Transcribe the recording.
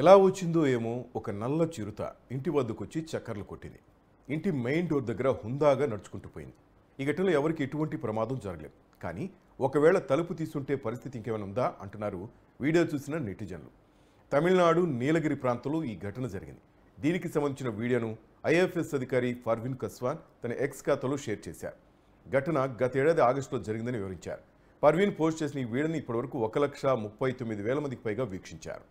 ఎలా వచ్చిందో ఏమో ఒక నల్ల చిరుత ఇంటి వద్దకొచ్చి చక్కర్లు కొట్టింది. ఇంటి మెయిన్ డోర్ దగ్గర హుందాగా నడుచుకుంటూ పోయింది. ఈ ఘటనలో ఎవరికి ఎటువంటి ప్రమాదం జరగలేదు. కానీ ఒకవేళ తలుపు తీసుంటే పరిస్థితి ఇంకేమైనా ఉందా అంటున్నారు వీడియో చూసిన నెటిజన్లు. తమిళనాడు నీలగిరి ప్రాంతంలో ఈ ఘటన జరిగింది. దీనికి సంబంధించిన వీడియోను ఐఎఫ్ఎస్ అధికారి పర్వీన్ కస్వాన్ తన ఎక్స్ ఖాతాలో షేర్ చేశారు. ఘటన గతేడాది ఆగస్టులో జరిగిందని వివరించారు. పర్వీన్ పోస్ట్ చేసిన ఈ వీడియోని ఇప్పటివరకు 1,39,000 మందికి పైగా వీక్షించారు.